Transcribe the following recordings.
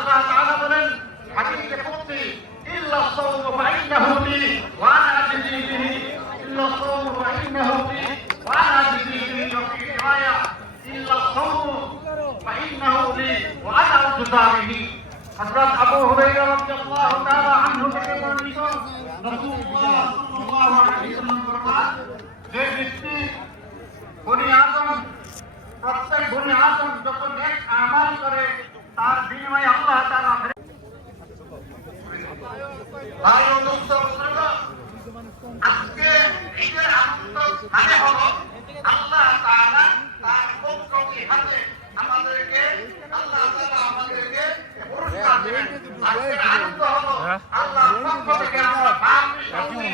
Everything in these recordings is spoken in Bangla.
আল্লাহ তাআলা বলেন হাদিসে কুদসি ইল্লা সাওম ফাইন্নাহু লি ওয়া আনা আজজি বিহি ইল্লা সাওম ফাইন্নাহু লি ওয়া আনা আজজি বিহি ওয়া ফি রিওয়ায়া ইল্লা সাওম ফাইন্নাহু লি ওয়া আনা আজজি বিহি। হযরত আবু হুরায়রা রাদিয়াল্লাহু তাআলা আনহু থেকে বর্ণিত রাসূলুল্লাহ সাল্লাল্লাহু আলাইহি ওয়াসাল্লাম ফরমান, যে ব্যক্তি বনি আদম প্রত্যেক বনি আদম যত নেক আমাল করে তার বিনিময়ে আল্লাহ তাআলা ভাই ও দোস্ত বুজুর্গ, আজকে ঈদের আনন্দ মানে হলো আল্লাহ তাআলা তার পবিত্র হাতে আমাদেরকে আল্লাহ তাআলা আমাদেরকে পুরস্কার দেবেন। আজকের আনন্দ হলো আল্লাহর পক্ষ থেকে আমরা মাফি চাচ্ছি,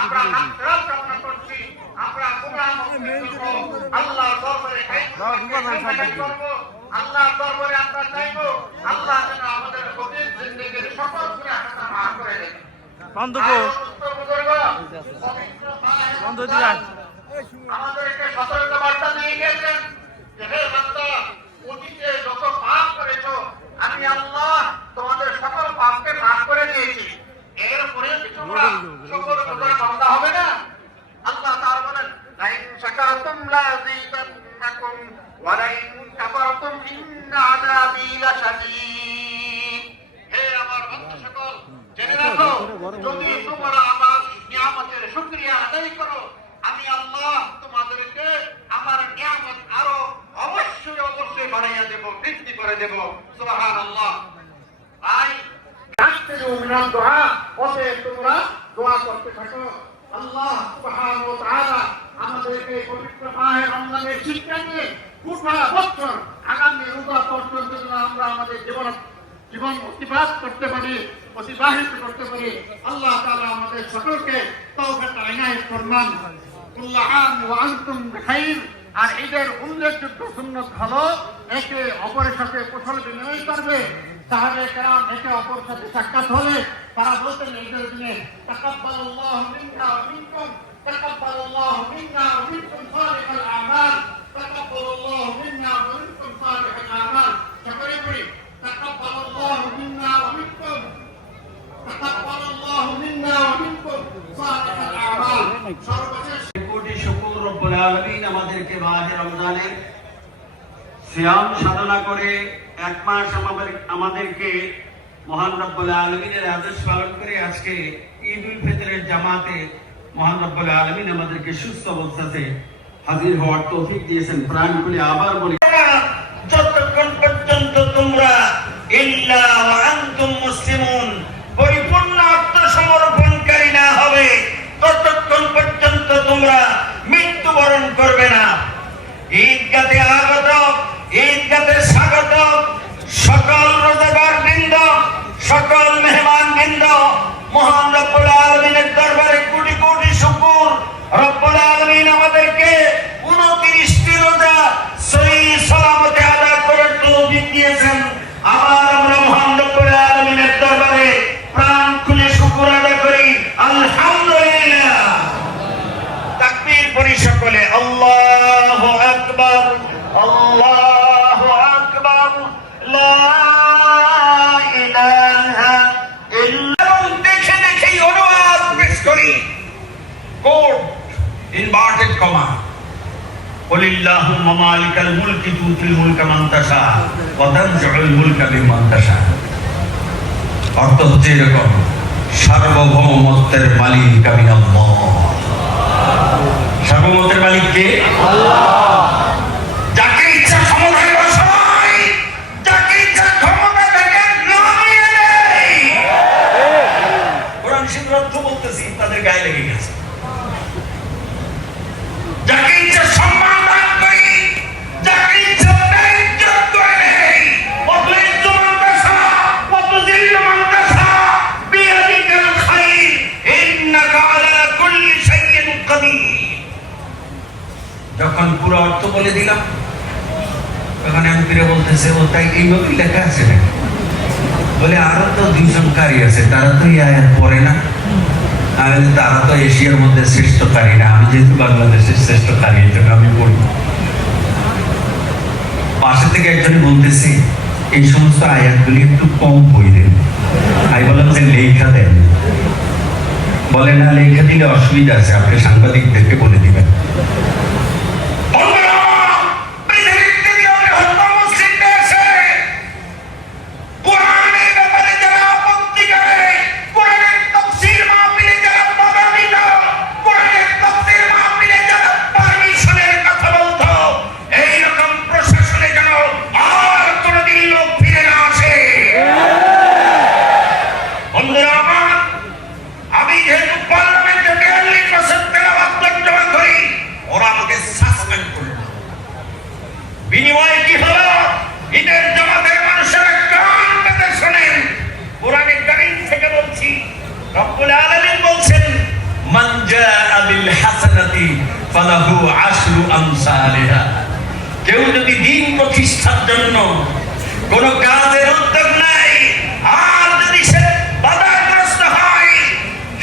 আমরা মাগফিরাত কামনা করছি, আমরা গুনাহ মুক্তি করব, আল্লাহর দরবারে করব, আল্লাহর দরবারে আমরা চাইব আল্লাহ যেন আমাদের অতীত জিন্দেগীর সকল গুনাহ খাতা মাফ করে দেন। আমাদেরকে সতর্ক বার্তা দিয়ে গেছেন যে হে বান্দা, অতীতে যত পাপ করেছো আমি আল্লাহ তোমাদের সকল পাপকে মাফ করে দিয়েছি, এরপরে তোমরা শুকর গুজার বান্দা হবে না? আল্লাহ তাআলা বলেন লাইন শাকারতুম লাযীদান্নাকুম ওয়া লাইন কাফারতুম ইন্না আযাবী লাশাদীদ। হে আমার বান্দা সকল, জেনে রাখো যদি তোমরা আমার নিয়ামতের শুকরিয়া আদায় করো আমি আল্লাহ তোমাদেরকে আমার নিয়ামত আরো অবশ্যই অবশ্যই বাড়াইয়া দেব, বৃদ্ধি করে দেব। সুবহানাল্লাহ। তাই রাষ্ট্রীয় মিনাল দোয়া ওতে তোমরা দোয়া করতে থাকো। আল্লাহ সুবহানাহু ওয়া তাআলা আমাদেরকে পবিত্র মাহে রমজানের শিক্ষা নিয়ে গোটা বছর আগামী রোজা পর্যন্ত আমরা আমাদের জীবন অতিবাহিত করতে পারি। আল্লাহ তাআলা আমাদের সকলকে তৌফিক ইনায়াত ফরমান। কুল্লু আম ওয়া আনতুম বিখাইর। আর ঈদের উল্লেখযোগ্য সুন্নত হলো একে অপরের সাথে কুশল বিনিময় করবে। সাহাবায়ে কেরাম একে অপরের সাথে সাক্ষাৎ হলে তারা বলতেন ঈদের দিনে তাকাব্বালাল্লাহু মিন্না ওয়া মিনকুম, তাকাব্বালাল্লাহু মিন্না ওয়া মিনকুম সালিহাল আমাল, তাকাব্বালাল্লাহু মিন্না ওয়া মিনকুম সালিহাল আমাল। সকলে পড়ি তাকাব্বালাল্লাহু মিন্না ওয়া মিনকুম, তাকাব্বালাল্লাহু মিন্না ওয়া মিনকুম সালিহাল আমাল। সর্বশেষ কোটি শুকর রব্বুল আলামিন আমাদেরকে মাহে রমজানের সিয়াম সাধনা করে এক মাস আমাদেরকে মহান রব্বুল আলামিনের আদেশ পালন করে আজকে ঈদ উল ফিতরের জামাতে মহান রব্বুল আলামিন আমাদেরকে সুস্থ অবস্থাতে হাজির হওয়ার তৌফিক দিয়েছেন। প্রাণ খুলে আবার বলি, যতক্ষণ পর্যন্ত তোমরা ইল্লা ওয়া আনতুম মুসলিমুন পরিপূর্ণ আত্মসমর্পণকারী না হবে ততক্ষণ পর্যন্ত তোমরা মৃত্যুবরণ করবে না। ঈদগাহে আগত, ঈদগাহে স্বাগত সকল রোজাদার বৃন্দ, সকল মেহমান বৃন্দ, মহান রব্বুল আলামিনের দরবারে কোটি কোটি শুকর। রব্বুল আলামিন আমাদেরকে 29টি রোজা সহিহ সালামতে আদা করার তৌফিক দিয়েছেন। আবার আমরা মহান রব্বুল আলামিনের দরবারে প্রাণ খুলে শুকর আদায় করি। আলহামদুলিল্লাহ। তাকবীর পড়ি সকলে, আল্লাহু আকবার, আল্লাহু আকবার, লা ইলাহা ইল্লাল্লাহ। দেখে দেখেই অনুবাদ পেশ করি। কোড ইনভার্টেড কমা, কুলিল্লাহুম্মা মালিকাল মুলকি তুতিল মুলকা মান তাশা ওয়া তানজিউল মুলকা বিমান তাশা। অর্থ হচ্ছে এরকম, সার্বভৌমত্বের মালিক আমি আল্লাহ। সার্বভৌমত্বের মালিক কে? আল্লাহ। যাকে ইচ্ছা ক্ষমতায় বসায়, যাকে ইচ্ছা ক্ষমতা থেকে নামিয়ে দেয়। কোরআন শরীফের অর্থ বলতেছি, তাদের গায়ে লেগে গেছে। যাকে ইচ্ছা সম্মান দান করি, যাকে ইচ্ছা ইজ্জত করে নেই। অতএব মানতাসা ওয়াতুযিল্লু মানতাসা বিয়াদিকাল খায়র ইন্নাকা আলা কুল্লি শাইইন কাদির। যখন পুরো অর্থ বলে দিলাম তখন আমি ফিরে বলতেছে, ও তাই এইভাবে লেখা আছে নাকি? বলে আরো তো দুইজন কারি আছে, তারা তো এই আয়াত পড়ে না। আমি তারা তো এশিয়ার মধ্যে শ্রেষ্ঠ কারি না, আমি যেহেতু বাংলাদেশের শ্রেষ্ঠ কারি, এই জন্য আমি পড়ি। পাশে থেকে একজন বলতেছি, এই সমস্ত আয়াতগুলি একটু কম পড়লেন। আমি বললাম যে লেখা দেন। বলে না, লেখা দিলে অসুবিধা আছে, আপনি সাংবাদিকদেরকে বলে দিবেন। বিনিময়ে কি হলো? ঈদের জামাতের মানুষের কান পেতে শোনেন, কোরআনে কারীম থেকে বলছি, রব্বুল আলামিন বলছেন, মান জাআ বিল হাসানাতি ফালাহু আশরু আমসালিহা। কেউ যদি দ্বীন প্রতিষ্ঠার জন্য কোন কাজের উদ্যোগ নেয়, আর যদি সে বাধাগ্রস্ত হয়,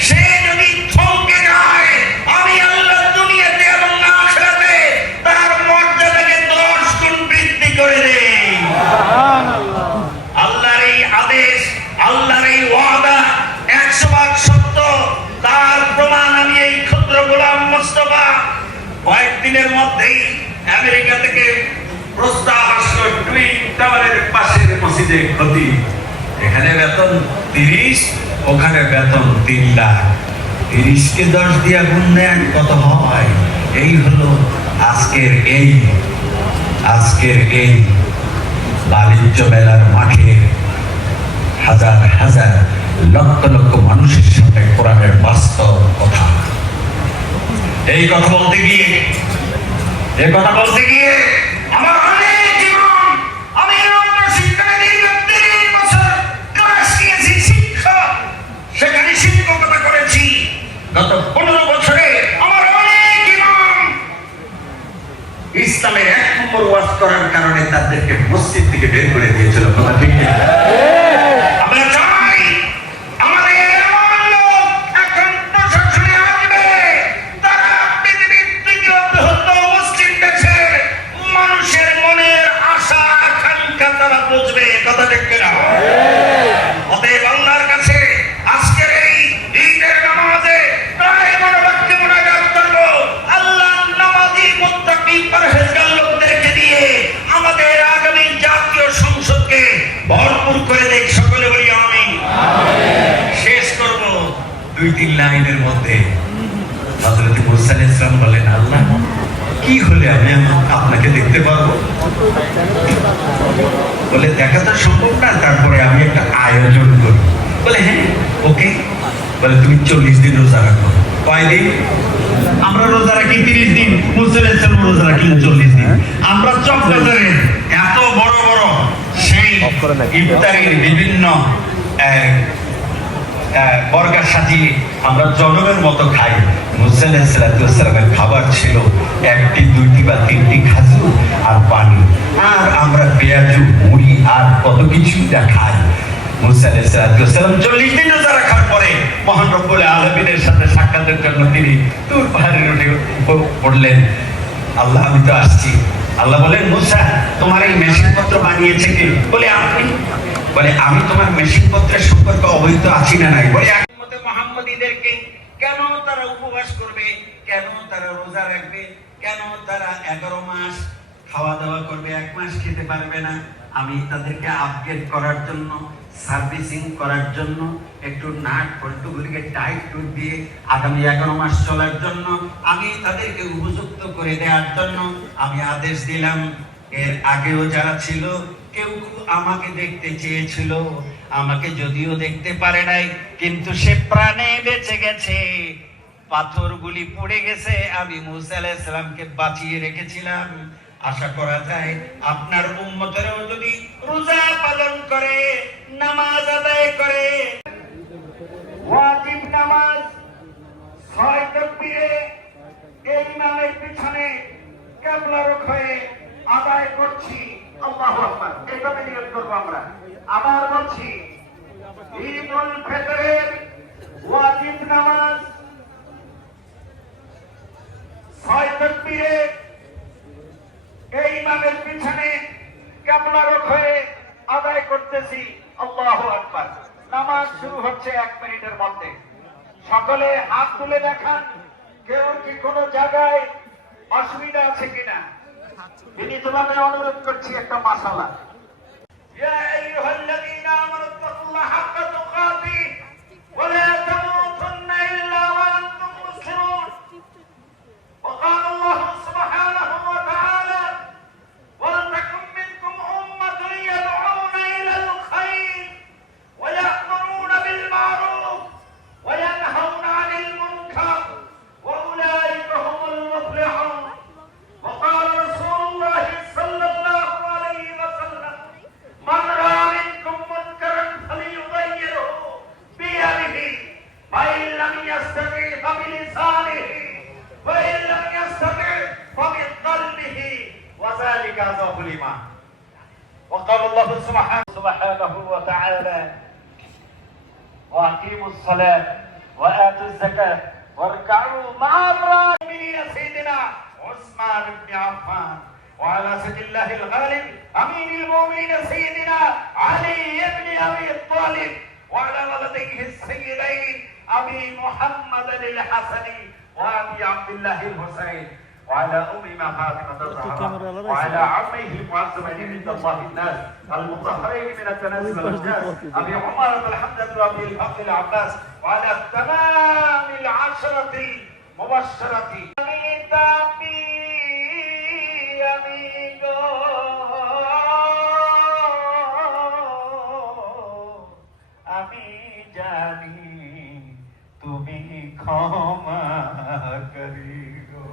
সে যদি থমকে যায়, আমি আল্লাহ দুনিয়াতে এবং আখিরাতে তার মর্যাদাকে 10 গুণ বৃদ্ধি করে দেই। আল্লাহর এই আদেশ, আল্লাহর এই ওয়াদা 100% সত্য। তার প্রমাণ আমি এই ক্ষুদ্র গোলাম মোস্তফা কয়েকদিনের মধ্যেই আমেরিকা থেকে প্রস্তাব আসলো, টুইন টাওয়ারের পাশের মসজিদে ক্ষতি, এখানে বেতন 30, ওখানে বেতন 3 লাখ। 30কে 10 দিয়ে গুণ দেন, কত হয়? এই হলো আজকের এই বাণিজ্য মেলার মাঠে হাজার হাজার লক্ষ লক্ষ মানুষের সাথে কোরআনের বাস্তব কথা। এই কথা বলতে গিয়ে আমার অনেক জীবন, আমি শিক্ষায় দীর্ঘ 30 বছর ক্লাস নিয়েছি, শিক্ষক, সেখানে শিক্ষকতা করেছি। গত 15 বছরে আমার অনেক জীবন। ইসলামের 1 নম্বর ওয়াজ করার কারণে তাদেরকে মসজিদ থেকে বের করে দিয়েছিল। কথা ঠিক না? আমরা চাই আমাদের এমন লোক এখন প্রশাসনে আসবে, তারা পৃথিবীর তৃতীয় বৃহত্তম মুসলিম দেশের মানুষের মনের আশা আকাঙ্ক্ষা তারা বুঝবে। কথা ঠিক না? অতএব আল্লাহর কাছে আজকের এই ঈদের নামাজে প্রায় মনোবাক্যে মোনাজাত করব, আল্লাহ নামাজি মুত্তাকি পরহেজগার লোকদেরকে দিয়ে আমাদের আগামী জাতীয় সংসদকে ভরপুর করে দেখ। সকলে বলি আমিন। শেষ করব 2-3 লাইনের মধ্যে। হযরত মুসা আলাইহিস সালাম বলেন, আল্লাহ কি হলে আমি আপনাকে দেখতে পারবো? বলে, দেখা তো সম্ভব না, তারপরে আমি একটা আয়োজন করি। বলে, হ্যাঁ ওকে। বলে, তুমি 40 দিন রোজা রাখো। কয়দিন? আমরা রোজা রাখি 30 দিন, মুসা আলাইহিস সালাম রোজা রাখলেন 40 দিন। আমরা চকবাজারে এত বড় বড় সেই ইফতারির বিভিন্ন বর্গা সাজিয়ে আমরা জনমের মতো খাই। মুসা আলাইহিস সালামের খাবার ছিল 1টি 2টি বা 3টি খাজুর আর পানি, আর আমরা পেঁয়াজু মুড়ি আর কত কিছু খাই। মুসা আলাইহিস সালাম 40 দিন রোজা রাখার পরে মহান রব্বুল আলামিনের সাথে সাক্ষাতের জন্য তিনি তুর পাহাড়ে উঠে পড়লেন। আল্লাহ, আমি তো আসছি। আল্লাহ বলেন, মুসা তোমার এই মেশিন পত্র বানিয়েছে কে? বলে, আপনি। বলে, আমি তোমার মেশিন পত্রের সম্পর্কে অবহিত আছি না নাই? বলে, মুহাম্মদীদেরকে কেন তারা উপবাস করবে, কেন তারা রোজা রাখবে, কেন তারা 11 মাস খাওয়া দাওয়া করবে, 1 মাস খেতে পারবে না? আমি তাদেরকে আপগ্রেড করার জন্য, সার্ভিসিং করার জন্য, একটু নাট বল্টুগুলিকে টাইট টুট দিয়ে আগামী 11 মাস চলার জন্য আমি তাদেরকে উপযুক্ত করে দেওয়ার জন্য আমি আদেশ দিলাম। এর আগেও যারা ছিল কেউ আমাকে দেখতে চেয়েছিল, আমাকে যদিও দেখতে পারে নাই, কিন্তু সে প্রাণে বেঁচে গেছে। পাথরগুলি পড়ে গেছে, আমি মুসা আলাইহিস সালামকে বাঁচিয়ে রেখেছিলাম। আশা করা যায় আপনার উম্মতেরাও যদি রোজা পালন করে, নামাজ আদায় করে, ওয়াজিব নামাজ 6 তাকবীরে এই ইমামের পিছনে কিবলা রুখ হয়ে আদায় করছি। আল্লাহু আকবার। এইভাবে নিয়ত করব আমরা। আবার বলছি, ঈদুল ফিতরের ওয়াজিব নামাজ 6 তাকবীরে এই ইমামের পিছনে কিবলা রুখ হয়ে আদায় সকলে হাত তুলে দেখান কেউ কি কোনো জায়গায় অসুবিধা আছে কিনা। বিনীতভাবে অনুরোধ করছি একটা মাসালা। ইয়া আইয়ুহাল্লাযীনা আমানু তাকুল্লাহ হাক্কা তুকাতিহি ওয়া লা তামুতুন্না ইল্লা ওয়া আনতুম মুসলিমুন। وقال الله سبحانه وتعالى ولتكن منكم أمة يدعون إلى الخير ويأمرون بالمعروف وينهون عن المنكر وأولئك هم المفلحون. وقال رسول الله صلى الله عليه وسلم من رأى منكم منكرا فليغيره بيده فإن لم يستطع فبلسانه وإن لم يستطع فبقلبه وذلك ضعف الإيمان. وقال الله سبحانه وتعالى وأقيموا الصلاة وآتوا الزكاة واركعوا مع الراكعين. سيدنا عثمان بن عفان وعلى سيد الله الغالب أمين المؤمنين سيدنا علي بن أبي طالب وعلى ولديه السيدين أبي محمد الحسن وأبي عبد الله الحسين وعلى أمنا فاطمة الزهراء وعلى عمه المعظمين عند الله الناس المطهرين من التناس والأجناس أبي عمارة الحمد وأبي الفضل العباس وعلى تمام العشرة المبشرة. আমি জানি তুমি ক্ষমা করিও,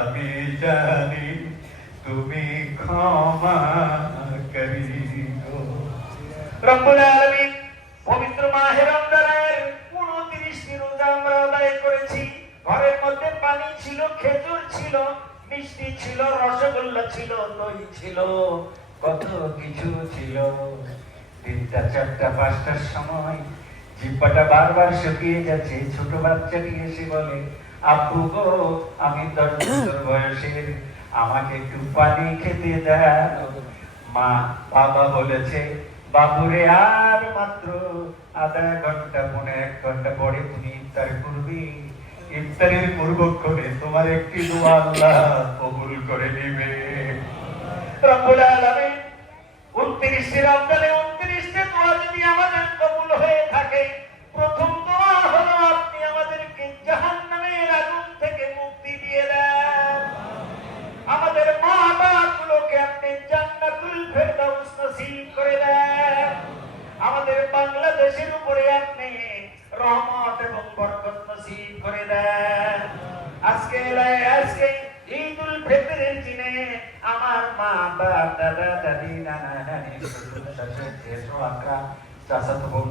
আমি জানি তুমি ক্ষমা করিও। রব্বুল আলামিন পবিত্র মাহে রমজানের 29টি রোজা আমরা আদায় করেছি। ঘরের মধ্যে পানি ছিল, খেজুর ছিল, মিষ্টি ছিল, রসগোল্লা ছিল, দই ছিল, কত কিছু ছিল। 3টা 4টা 5টার সময় জিহ্বাটা বারবার শুকিয়ে যাচ্ছে। ছোট বাচ্চাটি এসে বলে, আব্বু গো আমি 10 বছর বয়সের, আমাকে একটু পানি খেতে দাও। মা বাবা বলেছে, বাবুরে আর মাত্র আধা ঘন্টা 1.5 ঘন্টা পরে তুমি ইফতার করবে। ইফতারের পূর্বক্ষণে তোমার একটি দোয়া আল্লাহ কবুল করে নেবে। রব্বুল আলামিন 29 রমজানে 29টি দোয়া যদি আমাদের কবুল হয়ে থাকে, প্রথম দোয়া হলো আপনি আমাদেরকে জাহান্নামের আগুন থেকে মুক্তি দিয়ে দেন। আমাদের মা বাবাগুলোকে আপনি জান্নাতুল ফেরদাউস নসিব করে দেন। আমাদের বাংলাদেশের উপরে আপনি রহমত এবং বরকত নসিব করে দেন। আজকে ঈদুল ফিতরের দিনে আমার মা বাবা দাদা দাদি নানা নানি শ্বশুর শাশুড়ি জেঠু আকা চাচাতো বোন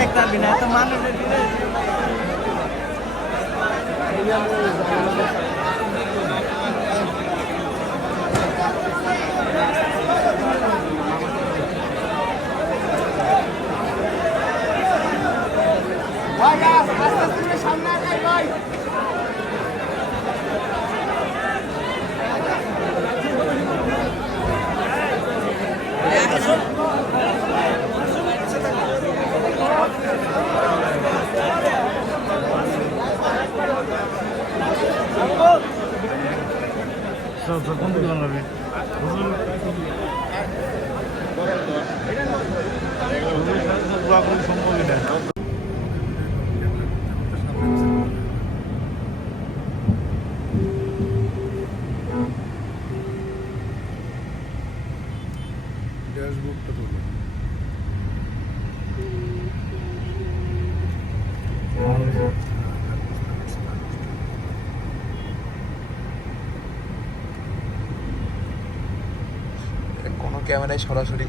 দেখতে পারবি না, তো মানুষ সামনে ভাই কোন দিকে কোনো ক্যামেরায় সরাসরি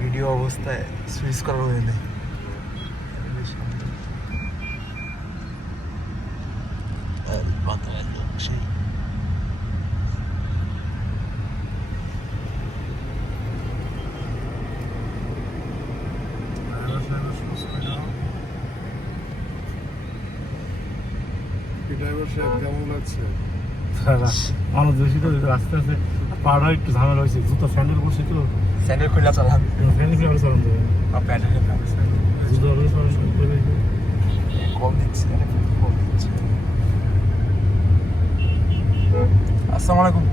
ভিডিও অবস্থায় সুইচ করা হয়ে নেই। ড্রাইভার সাহেব কেমন লাগছে? মানুষ বেশি তো আস্তে আস্তে পাড়া একটু ঝামেলা হয়েছে, জুতো স্যান্ডেল করছে তো স্যান্ডেল খুলে চালান, স্যান্ডেল করে চালান দেবে, প্যান্ডেল জুতো করে কম দিচ্ছে, কম দিচ্ছে। আসসালামু আলাইকুম।